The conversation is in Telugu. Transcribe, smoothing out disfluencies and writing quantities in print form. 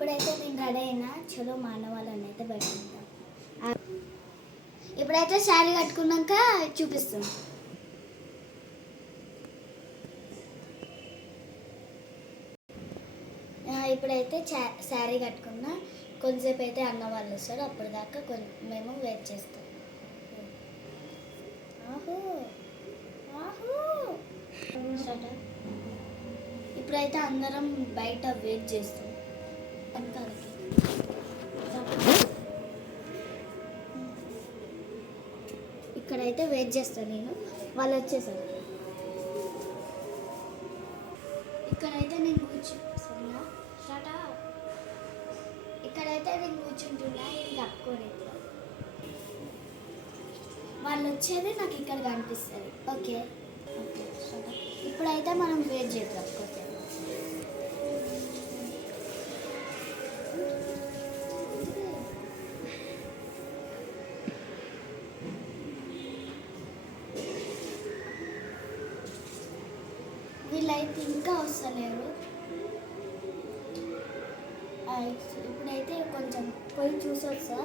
ఇప్పుడైతే నేను రెడీ అయినా, చలో మానవాళ్ళని అయితే పెట్టుకుంటాం. ఇప్పుడైతే శారీ కట్టుకున్నాక చూపిస్తాం. ఇప్పుడైతే శారీ కట్టుకున్నా, కొంచెంసేపు అయితే అన్న వాళ్ళు వస్తారు, అప్పటిదాకా మేము వెయిట్ చేస్తాం. ఆహో ఆహో ఇప్పుడైతే అందరం బయట వెయిట్ చేస్తాం. ఇక్కడైతే వెయిట్ చేస్తాను నేను, వాళ్ళు వచ్చేసారు. ఇక్కడైతే నేను కూర్చుంటున్నా, ఇక్కడైతే నేను కూర్చుంటున్నా, ఇది కప్పుకొని వాళ్ళు వచ్చేది నాకు ఇక్కడ కనిపిస్తుంది. ఓకే ఓకే ఇప్పుడైతే మనం వెయిట్ చేద్దాం. ఓకే వీళ్ళైతే ఇంకా వస్తలేరు. ఇప్పుడైతే కొంచెం పోయి చూసి వస్తా.